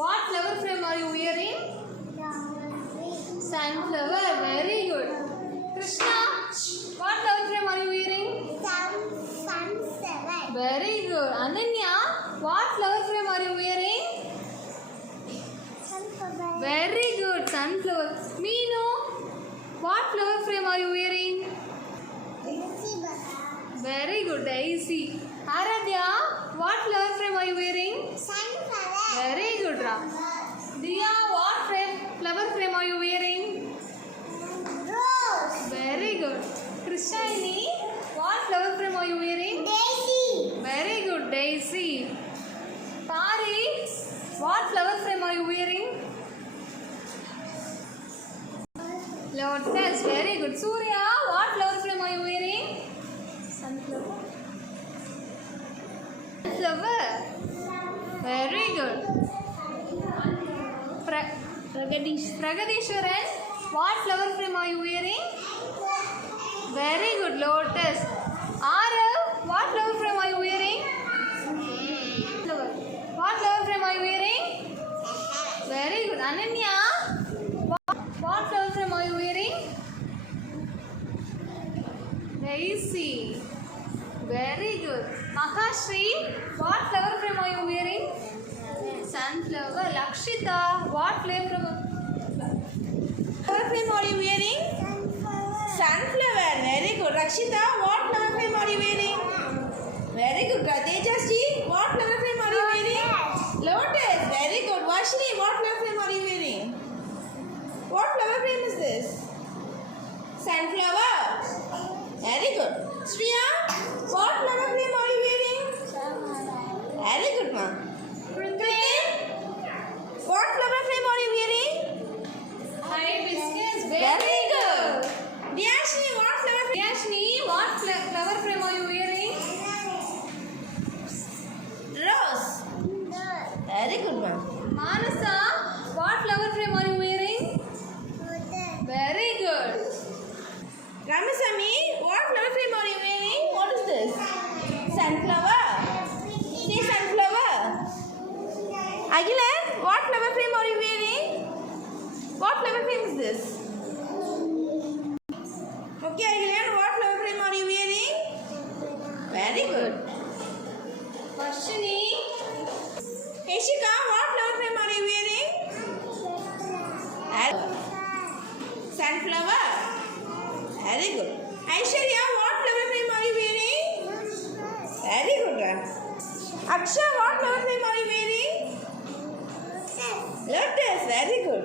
What flower frame are you wearing? Sunflower. Very good. Krishna, what flower frame are you wearing? Sunflower. Very good. Ananya, what flower frame are you wearing? Sunflower. Very good. Sunflower. Meenu, what flower frame are you wearing? Very good. Daisy. Aradhya, what flower frame are you wearing? Sunflower. Very good, Ra. Diya, what flower frame are you wearing? Rose. Very good. Krishnaini, what flower frame are you wearing? Daisy. Very good, Daisy. Pari, what flower frame are you wearing? Lotus. Very good. Surya, what flower frame are you wearing? Sunflower. Sunflower. Very good. Pragadishwaran, what flower frame are you wearing? Very good. Lotus. Arav, what flower frame are you wearing? Flower. What flower frame are you wearing? Very good. Ananya, what flower frame are you wearing? Daisy. Very good. Mahashri, what flower frame are you wearing? Sunflower. Lakshita, what flower frame are you wearing? Sunflower. Very good. Rakshita, what flower frame are you wearing? Very good. Tejasji, what flower frame are you wearing? Lotus. Very good. Vashni, what flower frame are you wearing? What flower frame is this? Sunflower. Very good. Shriya, what flower frame are you wearing? Very good, ma. Kritin, what flower frame are you wearing? Hibiscus. Very good. Vyashni, what flower frame are you wearing? Rose. Very good, ma. Manasa, what flower frame are you wearing? Very good. Ramasamy, what flower frame are you wearing? What is this? Sunflower. See, sunflower. Agilan, what flower frame are you wearing? What flower frame is this? Okay, Agilan, what flower frame are you wearing? Very good. Varshini. Heshika, what flower frame are you wearing? Sunflower. Very good. Aishwarya, what flower frame are you wearing? Very good, Ram. Aksha, what flower frame are you wearing? Lotus. Very good.